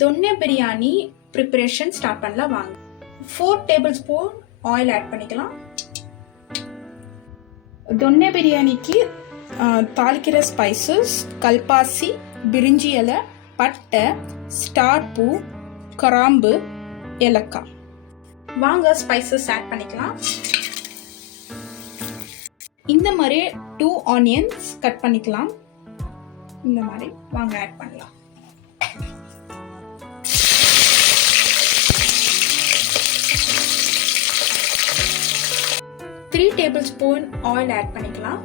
தொன்னே biryani preparation start பண்ணலாம் வாங்க. 4 table spoon oil add பண்ணிக்கலாம். தொன்னே பிரியாணிக்கு தாளிக்கிற ஸ்பைசஸ் கல்பாசி, பிரிஞ்சி இலை, பட்டை, ஸ்டார் பூ, கிராம்பு, ஏலக்காய். வாங்க ஸ்பைசஸ் ஆட் பண்ணிக்கலாம். இந்த மாதிரி 2 ஆனியன்ஸ் கட் பண்ணிக்கலாம். இந்த மாதிரி வாங்க ஆட் பண்ணலாம். Three tablespoon oil add பண்ணிக்கலாம்.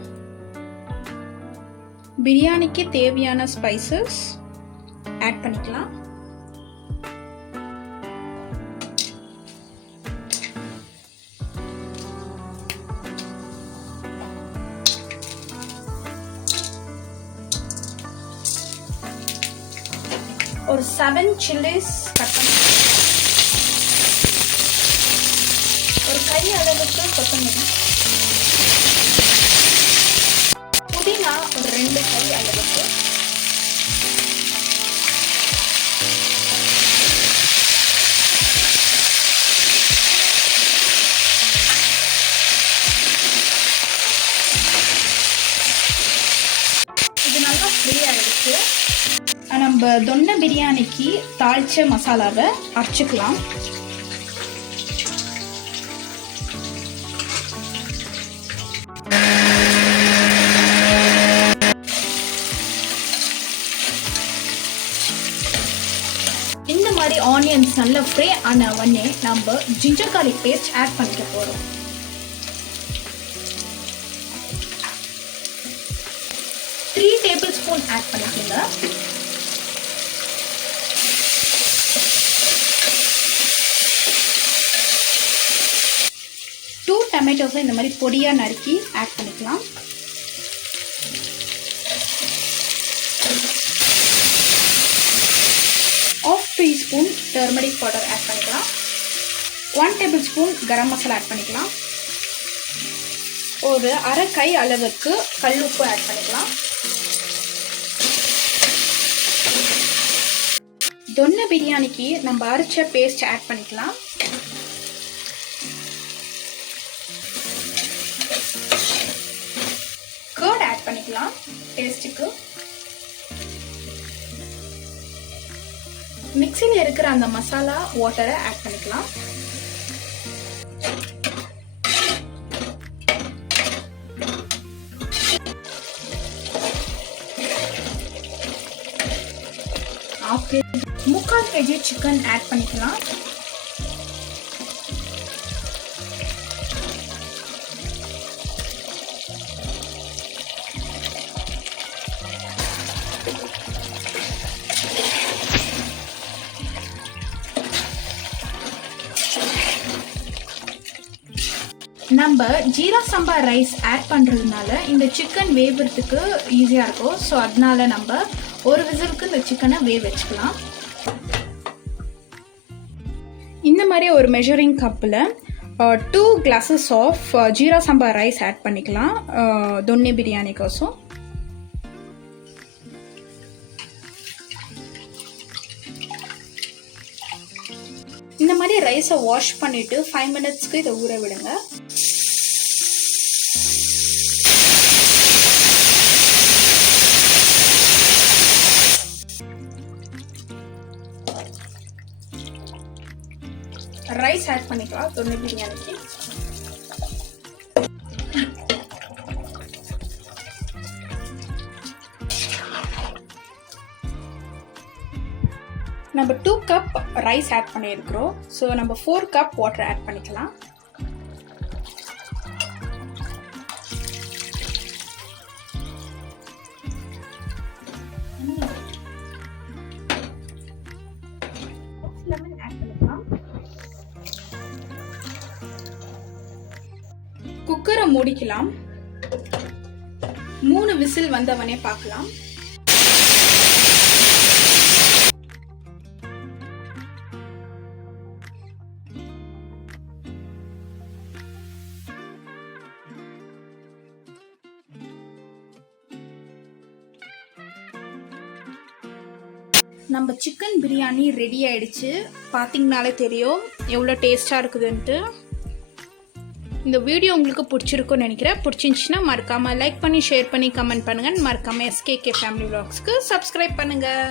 பிரியாணிக்கு தேவையான ஸ்பைசஸ் ஆட் பண்ணிக்கலாம். ஒரு 7 சில்லிஸ் கட் பண்ணி, ஒரு கை அளவுக்கு கொத்தமல்லி, புதினா ஒரு 2 கை அளவுக்கு, இது நல்லா ஃப்ரீ ஆயிடுச்சு. நம்ம தொன்னை பிரியாணிக்கு தாளிச்ச மசாலாவை அரைச்சிக்கலாம். இந்த மாதிரி ஆனியன்ஸ் நல்லா ஃப்ரை ஆன உடனே நம்ம ஜிஞ்சர் கார்லிக் பேஸ்ட் ஆட் பண்ணிக்க போறோம். த்ரீ டேபிள் ஸ்பூன் ஆட் பண்ணிக்கோங்க. டொமேட்டோஸை இந்த மாதிரி பொடியாக நறுக்கி ஆட் பண்ணிக்கலாம். ½ டீஸ்பூன் டர்மரிக் பவுடர் ஆட் பண்ணிக்கலாம். 1 table spoon garam masala add பண்ணிக்கலாம். ஒரு அரை கை அளவுக்கு கல்லுப்பு ஆட் பண்ணிக்கலாம். தொன்னை பிரியாணிக்கு நம்ம அரைச்ச பேஸ்ட் ஆட் பண்ணிக்கலாம். கர்ட் ஆட் பண்ணிக்கலாம் டேஸ்ட்டுக்கு. மிக்ஸியில் இருக்கிற அந்த மசாலா வாட்டரை ஆட் பண்ணிக்கலாம். முக்கால் கேஜி சிக்கன் ஆட் பண்ணிக்கலாம். நம்ம ஜீரா சம்பா ரைஸ் ஆட் பண்ணுறதுனால இந்த சிக்கன் வேவுறதுக்கு ஈஸியாக இருக்கும். ஸோ அதனால நம்ம ஒரு விசிலுக்கு இந்த சிக்கனை வேக வச்சுக்கலாம். இந்த மாதிரி ஒரு மெஷரிங் கப்பில் 2 glasses of jeera Samba rice add பண்ணிக்கலாம் தொன்னே பிரியாணிக்கோசம். இந்த மாதிரி ரைஸை வாஷ் பண்ணிவிட்டு 5 மினிட்ஸ்க்கு இதை ஊற விடுங்க. ரைஸ் ஆட் பண்ணிக்கலாம் தொன்னே பிரியாணிக்கு. நம்ம 2 கப் ரைஸ் ஆட் பண்ணியிருக்கிறோம். ஸோ நம்ம 4 கப் வாட்டர் ஆட் பண்ணிக்கலாம். லெமன் ஆட் பண்ணிக்கலாம். குக்கரை மூடிக்கலாம். 3 விசில் வந்தவனே பார்க்கலாம். நம்ம சிக்கன் பிரியாணி ரெடி ஆயிடுச்சு. பார்த்தீங்கனாலே தெரியும் எவ்வளோ டேஸ்ட்டாக இருக்குதுன்ட்டு. இந்த வீடியோ உங்களுக்கு பிடிச்சிருக்குன்னு நினைக்கிறேன். பிடிச்சிருந்துச்சுன்னா மறக்காமல் லைக் பண்ணி, ஷேர் பண்ணி, கமெண்ட் பண்ணுங்கள். மறக்காமல் SKK ஃபேமிலி vlogsக்கு சப்ஸ்கிரைப் பண்ணுங்கள்.